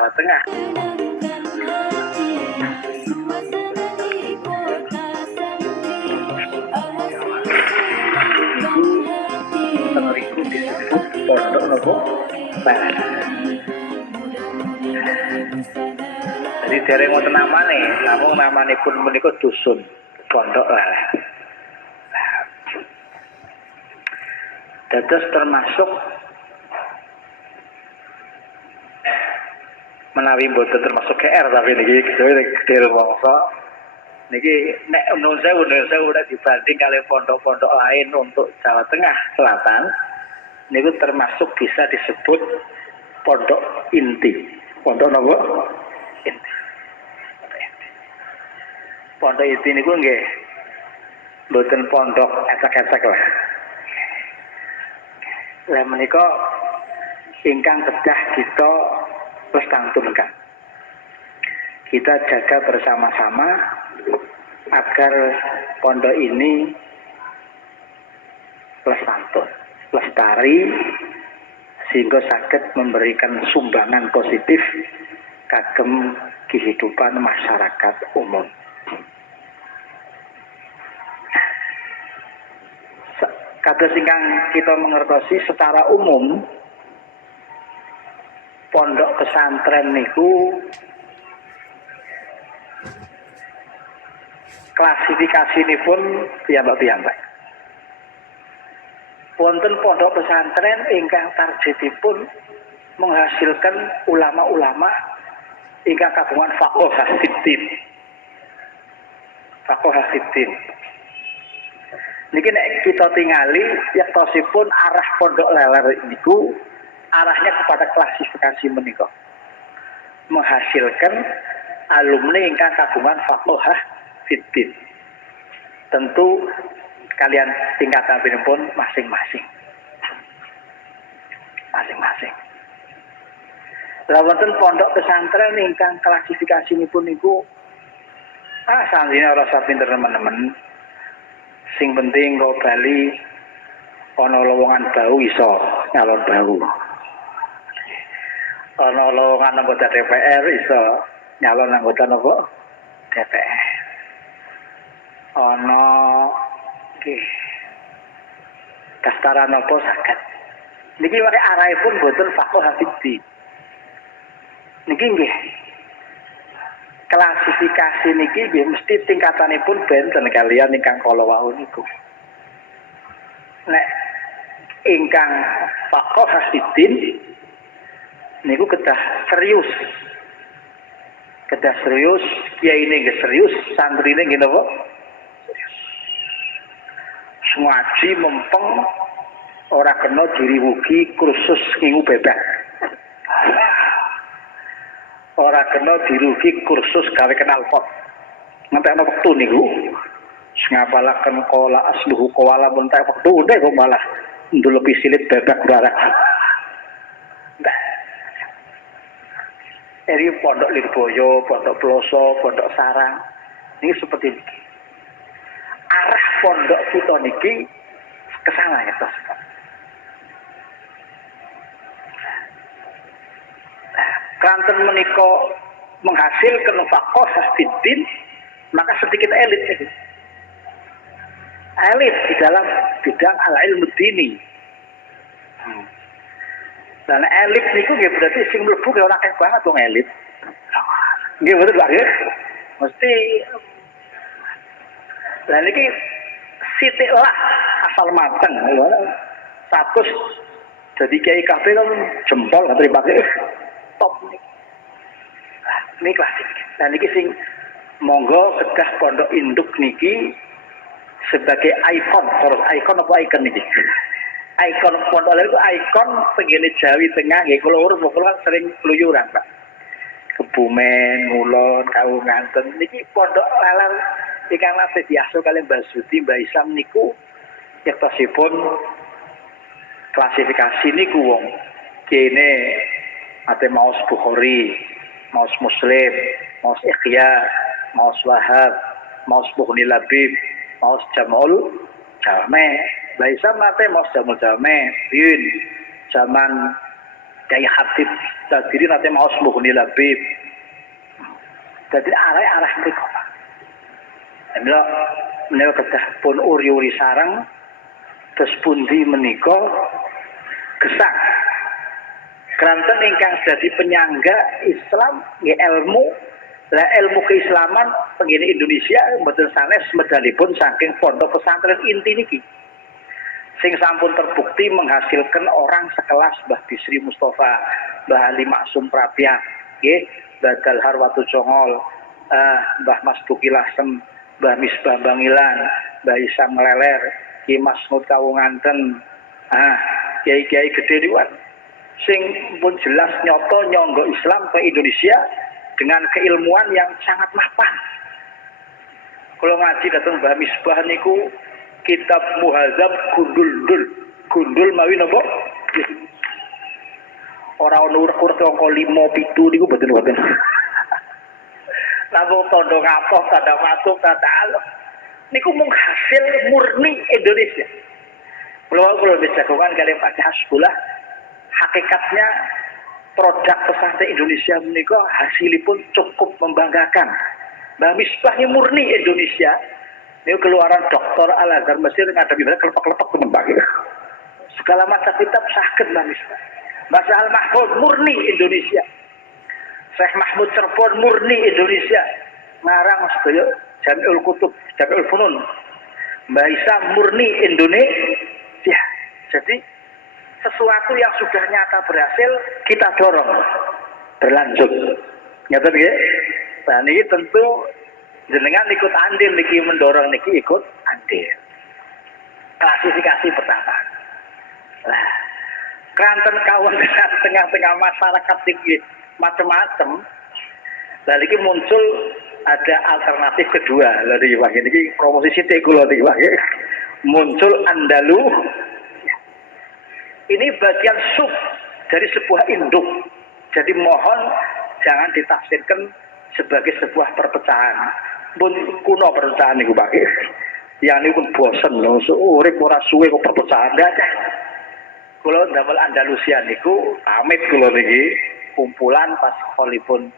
Jawa Tengah. Teneriku disebut Pondok Nopo Leler. Jadi dereng wonten namane, namung namanipun menika dusun Pondok Leler. Dados termasuk menawi mboten termasuk GR tapi niki gede mongso niki nek menurut saya udah dibanding kali pondok-pondok lain untuk Jawa Tengah Selatan niku termasuk bisa disebut pondok inti. Pondok napa? Inti. Pondok inti niku nggih mboten pondok ecek-ecek lah. Lah menika ingkang kedah kita lestantungkan. Kita jaga bersama-sama agar pondok ini lestari sehingga saged memberikan sumbangan positif kagem kehidupan masyarakat umum. Kados ingkang kita mengertosi secara umum pondok pesantren niku klasifikasipun piyambak-piyambak. Wonten pondok pesantren ingkang targetipun menghasilkan ulama-ulama ingkang kagungan faqih fiddin. Faqih fiddin. Niki nek kita tingali yaktosipun arah Pondok Leler niku arahnya kepada klasifikasi menika. Menghasilkan alumni ingkang kagungan faqih fiddin. Tentu kalian tingkatan pun masing-masing. Masing-masing. Lah wonten pondok pesantren ingkang klasifikasipun niku sanjine ora usah pinter teman-teman. Sing penting kok Bali ana lowongan bau iso nyalon bau. Ana lowongan anggota DPR iso nyalon anggota napa? DPR. Ana nggih. Dastaran napa saged. Niki wae arahipun boten faqih fiddin. Niki nggih klasifikasi niki nggih mesti tingkatanipun benten kalian ingkang kala wau niku. Nek ingkang faqih fiddin niku kedah serius. Kedah serius, kiyaine nggih serius, santrine nggih napa? Serius. Ngaji mempeng ora kena diriwugi kursus ngingu bebek. Ora kena dirugi kursus gawe kenal pot. Ngantekno wektu niku ngapalaken qala asluhu qala mentek wektu udah kok malah ndulepi silit bebek barang. Nah. Eri pondok Lirboyo, pondok Ploso, pondok Sarang. Ini seperti ini. Arah pondok kita niki kesana ya, Tos. Kanten menika menghasilkan faqih fiddin, maka sedikit elit ini. Elit di dalam bidang al-ilmu dini. Dan elit niku nggih berarti sing mlebu ki ora akeh banget wong elit. Nggih bener Pak nggih. Mesti lan iki sithik lah asal mateng. Status jadi kiai kabeh kan jempol terima kasih. Top ini klasik. Dan ini sing monggo kedah pondok induk niki sebagai ikon, terus ikon apa ikon niki? Ikon pondok itu ikon penggene Jawi Tengah nggih kula urus kula sering keluyuran, Pak. Kebumen, Ngulon, Kawunganten niki pondok Leler ingkang nate diasuh kalian Mbah Sudi, Mbah Isam niku yektosipun klasifikasi niku wong kene ate maos Bukhari, maos Muslim, maos Ikhya, maos Wahab, maos Mughni Labib, maos Jamul Jame. Lah isa nate maos Jamul Jame, yun zaman Kyai Hatib tadi nanti mau Mughni Labib. Jadi arah mriku. Menika kedah pun uri-uri sareng terus pundi menika gesang. Keranten ingkang dadi penyangga Islam nggih ilmu. Lah ilmu keislaman tengene Indonesia mboten sanes medalipun saking pondok pesantren inti niki. Sing sampun terbukti menghasilkan orang sekelas Mbah Bisri Mustafa, Mbah Ali Maksum Prapiah, nggih, Mbah Dalhar Watu Congol, Mbah Mas Duki Lasem, Mbah Misbah Bangilan, Mbah Isam Leler, Ki Masmud Kawunganten, kiai-kiai gede niku sing pun jelas nyoto nyonggo Islam ke Indonesia dengan keilmuan yang sangat mapan. Kalau ngaji datang Mbah Misbah niku kitab Muhazab Gundul mawi napa? Ora ono ukur angka 5 7 niku mboten. Lalu tondo ngapoh tanda masuk tata alok. Niku mung hasil murni Indonesia. Kalau dijagokan kalian Pak Hasbullah, hakikatnya produk pesantren Indonesia menika hasilipun cukup membanggakan. Mbah Misbah ini murni Indonesia. Ini keluaran Dr. Al-Azhar Mesir ngadepi kelepek-kelepek teman segala macam kitab saged Mbah Misbah. Mbah Sahal Mahfud murni Indonesia. Syekh Mahmud Cirebon murni Indonesia. Ngarang sedaya Jami'ul Kutub, Jami'ul Funun. Mbah Isa murni Indonesia. Jadi sesuatu yang sudah nyata berhasil kita dorong berlanjut. Nyata nggih. Nah niki tentu jenengan ikut andil niki mendorong niki ikut andil. Klasifikasi pertama. Nah, kanten kawan dengan tengah-tengah masyarakat niki macam-macam. Lalu ini muncul ada alternatif kedua. Lalu ini promosi sithik kula niki muncul Andalus. Ini bagian sub dari sebuah induk. Jadi mohon jangan ditafsirkan sebagai sebuah perpecahan. Pun kuno perpecahan niku Pak. Yang niku pun bosen lho, urip ora suwe kok perpecahan ndak ada. Kula ndamel Andalusia niku pamit kula niki kumpulan pas kholipun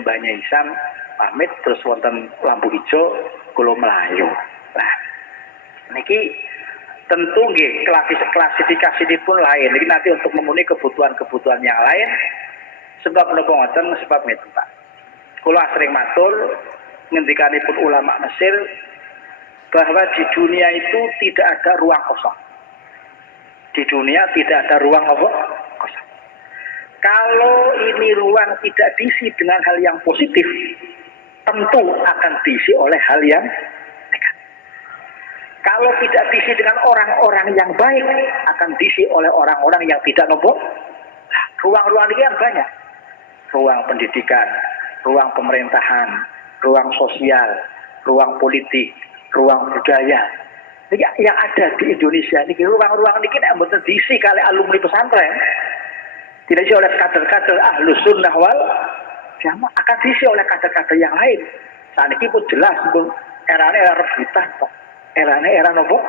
Mbahnya Isam pamit terus wonten lampu hijau kula melayu. Nah, niki tentu nggih klasifikasi ini pun lain. Ini nanti untuk memenuhi kebutuhan-kebutuhan yang lain. Sebab menapa ngoten sebab itu Pak. Kula sering matur ngendikanipun ulama Mesir bahwa di dunia itu tidak ada ruang kosong. Di dunia tidak ada ruang apa? Kosong. Kalau ini ruang tidak diisi dengan hal yang positif, tentu akan diisi oleh hal yang negatif. Kalau tidak diisi dengan orang-orang yang baik, akan diisi oleh orang-orang yang tidak nopo. Nah, ruang-ruang ini yang banyak. Ruang pendidikan, ruang pemerintahan, ruang sosial, ruang politik, ruang budaya. Ini yang ada di Indonesia ini ruang-ruang ini tidak mboten diisi kali alumni pesantren. Tidak diisi oleh kader-kader Ahlus Sunnah wal Jamaah, akan diisi oleh kader-kader yang lain. Saat ini pun jelas pun eranya era rebutan, Pak. Eranya era nopo.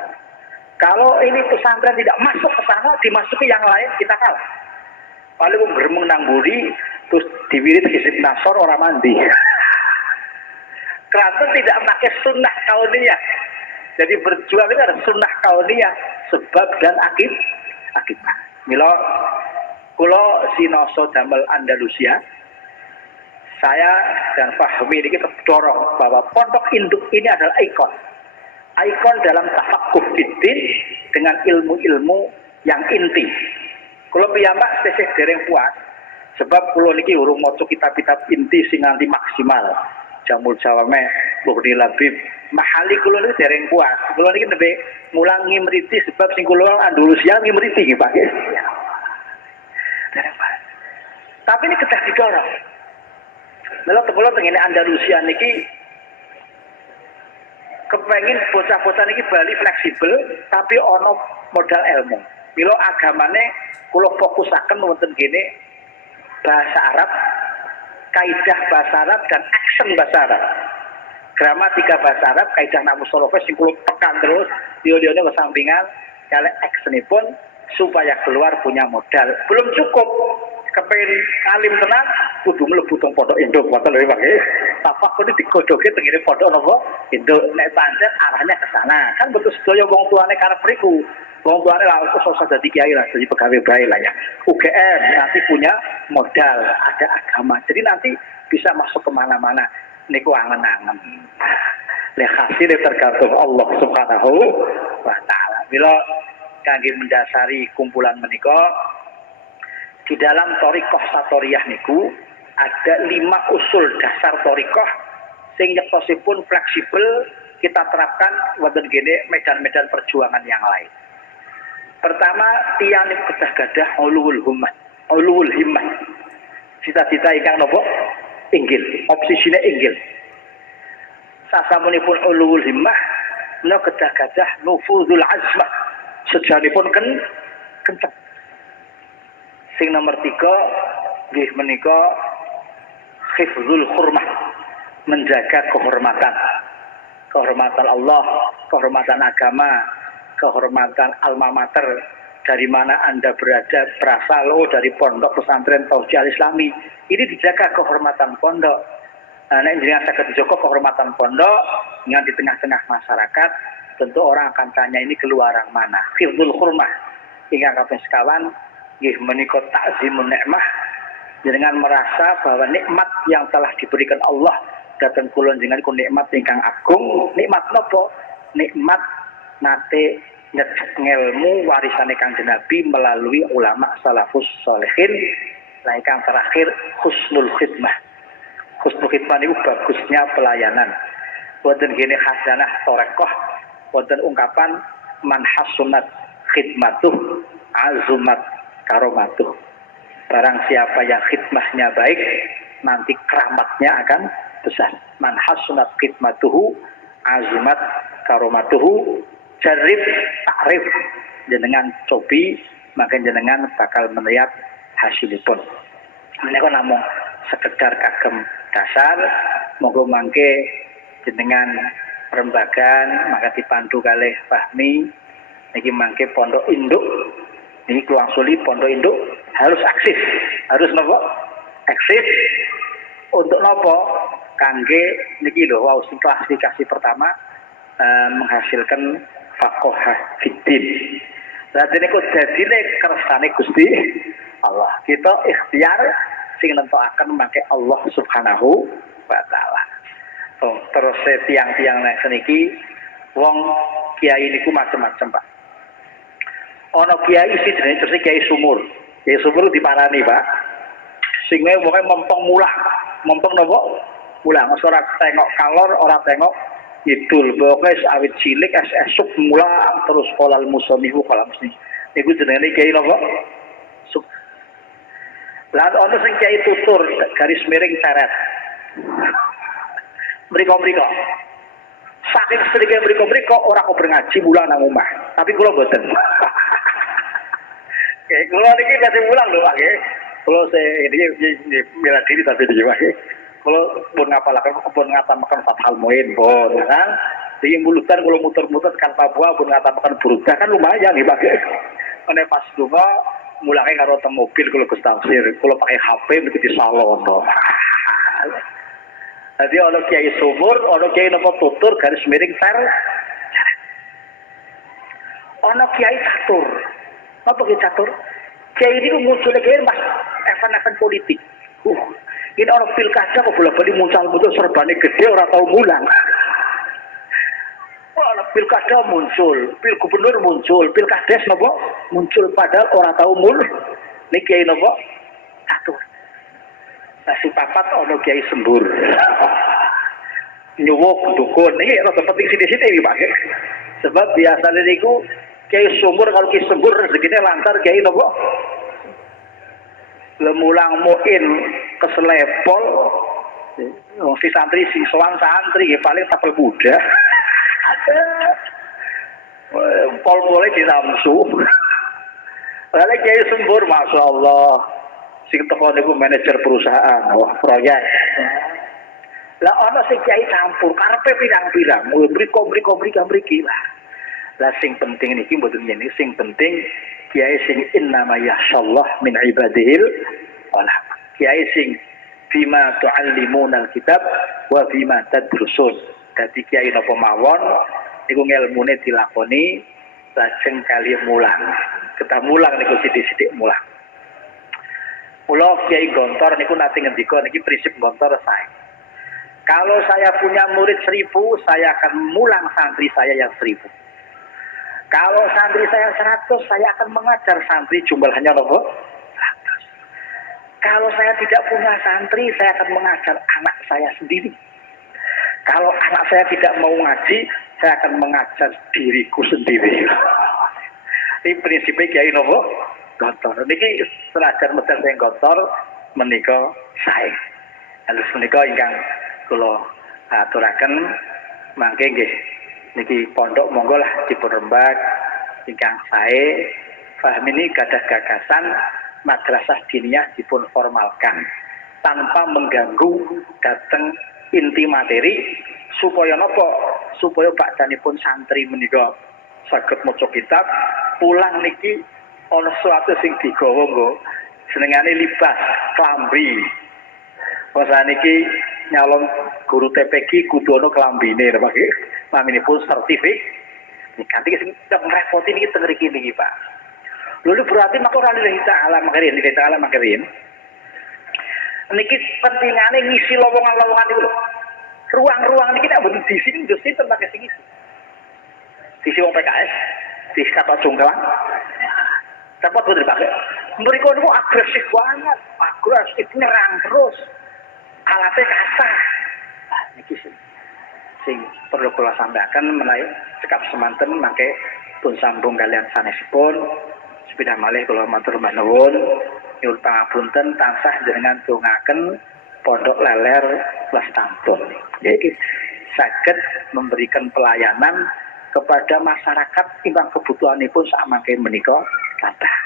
Kalau ini pesantren tidak masuk ke sana, dimasuki yang lain, kita kalah. Paling geremeng nang buri, terus diwirit kisip nasor orang mandi. Keranten tidak pakai sunnah kauniyah. Jadi berjuang itu ada sunnah kauniyah, sebab dan akibat. Milo kulo sinoso damel Andalusia, saya dan Fahmi ini kita dorong bahwa pondok induk ini adalah ikon dalam tafaqquh fiddin dengan ilmu-ilmu yang inti. Kulo piyambak tesih dereng puas sebab kulo niki urung maca kitab-kitab inti sing nganti maksimal. Jamul Jawame, Mughni Labib, mahali kulo niki dereng puas. Kulo niki nembe mulang ngimriti sebab sing kulo Andalusia ngimriti nggih Pak. Tapi ini kedah didorong. Mila kula tengene Andalusia niki kepengin bocah-bocah niki bali fleksibel tapi ono modal ilmu. Mila agamane kula fokusaken wonten kene bahasa Arab, kaidah bahasa Arab dan action bahasa Arab. Gramatika bahasa Arab, kaidah namus solofes sing kula tekan terus, liyo-liyone kesampingan kali actionipun supaya keluar punya modal. Belum cukup kepen alim tenang kudu mlebu teng pondok induk ngoten lho Pak nggih. Tapak kudu digodoke teng ngene pondok napa induk nek pancen arahnya ke sana. Kan betul sedaya wong tuane karep mriku. Wong tuane lah usah dadi kiai lah, jadi pegawai bae lah ya. UGM nanti punya modal, ada agama. Jadi nanti bisa masuk kemana-mana. Niku angen-angen. Lek hasilnya tergantung Allah Subhanahu wa taala. Bila kangge mendasari kumpulan menika di dalam thariqah satoriyah niku ada 5 usul dasar thariqah sing nyektosipun fleksibel kita terapkan wonten gene medan-medan perjuangan yang lain. Pertama, tiyanip kedah gadah ulul himmah. Cita-cita ingkang napa? Inggil, opsisine inggil. Sasamunipun ulul himmah menika kedah gadah nufuzul azmah. Sejanipun kenceng. Sing nomor 3 nggih menika hifzul hurmah, menjaga kehormatan. Kehormatan Allah, kehormatan agama, kehormatan alma mater dari mana Anda berasal dari pondok pesantren Tauhid Islami. Ini dijaga kehormatan pondok. Nek jenengan saged dijaga kehormatan pondok dengan di tengah-tengah masyarakat, tentu orang akan tanya ini keluarang mana. Hifzul hurmah. Ingkang kaping sekawan nggih menika takzimun nikmah, jenengan merasa bahwa nikmat yang telah diberikan Allah dhateng kula jenengan iku nikmat ingkang agung. Nikmat napa? Nikmat nate nyecek ngelmu warisane Kanjeng Nabi melalui ulama salafus sholihin. Lah ingkang terakhir husnul khidmah. Husnul khidmah niku bagusnya pelayanan. Wonten gene khazanah thariqah, wonten ungkapan man hasunat khidmatuh azumat karomatuh. Barang siapa yang khidmahnya baik, nanti keramatnya akan besar. Man hasunat khidmatuhu azumat karomatuhu. Jarif takrif jenengan cobi, maka jenengan bakal melihat hasilipun. Menika namung sekedar kagem dasar, monggo mangke jenengan perembagan maka dipandu kalih Fahmi niki mangke pondok induk. Ini keluang suli pondok induk harus aktif, harus nopo aktif untuk nopo kangge niki lho wow sing klasifikasi pertama menghasilkan faqohah fiddin. Berarti niku dadine kersane Gusti Allah. Kita ikhtiar sing nentokaken mangke Allah Subhanahu wa taala. Terus tiang-tiang nek niki wong kiai niku macam-macam, Pak. Ana kiai siji jenenge Kiai Sumur. Kiai Sumur diparani, Pak. Sing pokoke mempeng mulang. Mempeng napa? Mulang. Ora tengok kalor, ora tengok idul. Pokoke awit cilik esuk mulang terus kolal musamihu kolam musni. Niku jenenge Kiai napa? Lah ana sing Kiai tutur garis miring seret. Mriko-mriko. Saking sedike mriko-mriko ora kok ngaji mulang nang omah. Tapi kula mboten. Oke, kula niki badhe mulang lho, Pak nggih. Kula iki bela diri tapi iki, Pak nggih. Kula pun ngapalaken pun ngatamaken Fathul Muin pun, kan. Iki mulutan kula muter-muter kan Papua pun ngatamaken Burudah kan lumayan nggih, Pak nggih. Ane pas donga mulange karo teng mobil kula Gus Tafsir, kula pakai HP mesti disalono. Jadi ana Kiai Sumur, ana Kiai napa tutur garis miring ser. Ana Kiai catur. Napa Kiai catur? Kiai ini muncul lagi mas event-event politik. Ini orang pilkada kok bola-bali muncul serbane gede orang tahu mulang. Orang pilkada muncul, pil gubernur muncul, pilkades napa muncul padahal orang tahu mul. Ini Kiai napa catur. Nasi papat ono Kiai Sembur. Nyuwuk dukun iki rada penting sithik-sithik iki, Pak. Sebab biasane niku Kiai Sumur kalau Kiai Sembur rezekine lancar Kiai napa? Lemulang muin keselepol. Wong si santri si sowan santri nggih paling tapel muda. Pol-pole diramsu. Lah Kiai Sembur masyaallah. Sing teko niku manajer perusahaan, wah proyek. Lah ana sing kiai campur, karepe pirang-pirang, mriko mriki lah. Lah sing penting niki mboten ngene, sing penting kiai sing innama yasyallah min ibadihil ulama. Kiai sing bima tu'allimunal kitab wa bima tadrusun. Dadi kiai napa mawon niku ngelmune dilakoni lajeng kali mulang. Kita mulang niku sithik-sithik mulang. Mula Kiai Gontor niku nate ngendika niki prinsip Gontor saya. Kalau saya punya murid 1000, saya akan mulang santri saya yang 1000. Kalau santri saya 100, saya akan mengajar santri jumlahnya nopo 100. Kalau saya tidak punya santri, saya akan mengajar anak saya sendiri. Kalau anak saya tidak mau ngaji, saya akan mengajar diriku sendiri. Ini prinsipnya Kiai nopo Gontor. Niki senajan medal sing Gontor menika sae. Halus menika ingkang kula aturaken mangke nggih niki pondok monggo lah dipun rembag ingkang sae. Fahmi ini gadah gagasan madrasah diniyah dipun formalkan tanpa mengganggu dateng inti materi supaya napa? Supaya bakdanipun santri menika saged maca kitab pulang niki ana suatu sing digawa nggo senengane libas klambi. Masa niki nyalon guru TPG kudu ana klambine lho Pak. Naminipun sertifikat. Kanthi sing ngrepoti niki teng mriki niki Pak. Lho berarti maka ora lillahi ta'ala makarin. Niki pentingane ngisi lowongan-lowongan niku lho. Ruang-ruang niki tak mboten diisi industri tentang sing ngisi. Diisi wong PKS, diisi kata jongklang. Dapat betul Pak. Mereka itu agresif banget, agresif nyerang terus, alatnya kasar. Nah, ini sing perlu kula sampaikan menawi cekap semanten mangke pun sambung kalian sanesipun. Sepeda malih kula matur nuwun, nyuwun pangapunten tansah jenengan dongaken Pondok Leler Lestampun. Iki saged memberikan pelayanan kepada masyarakat timbang kebutuhanipun sak mangke menika kathah.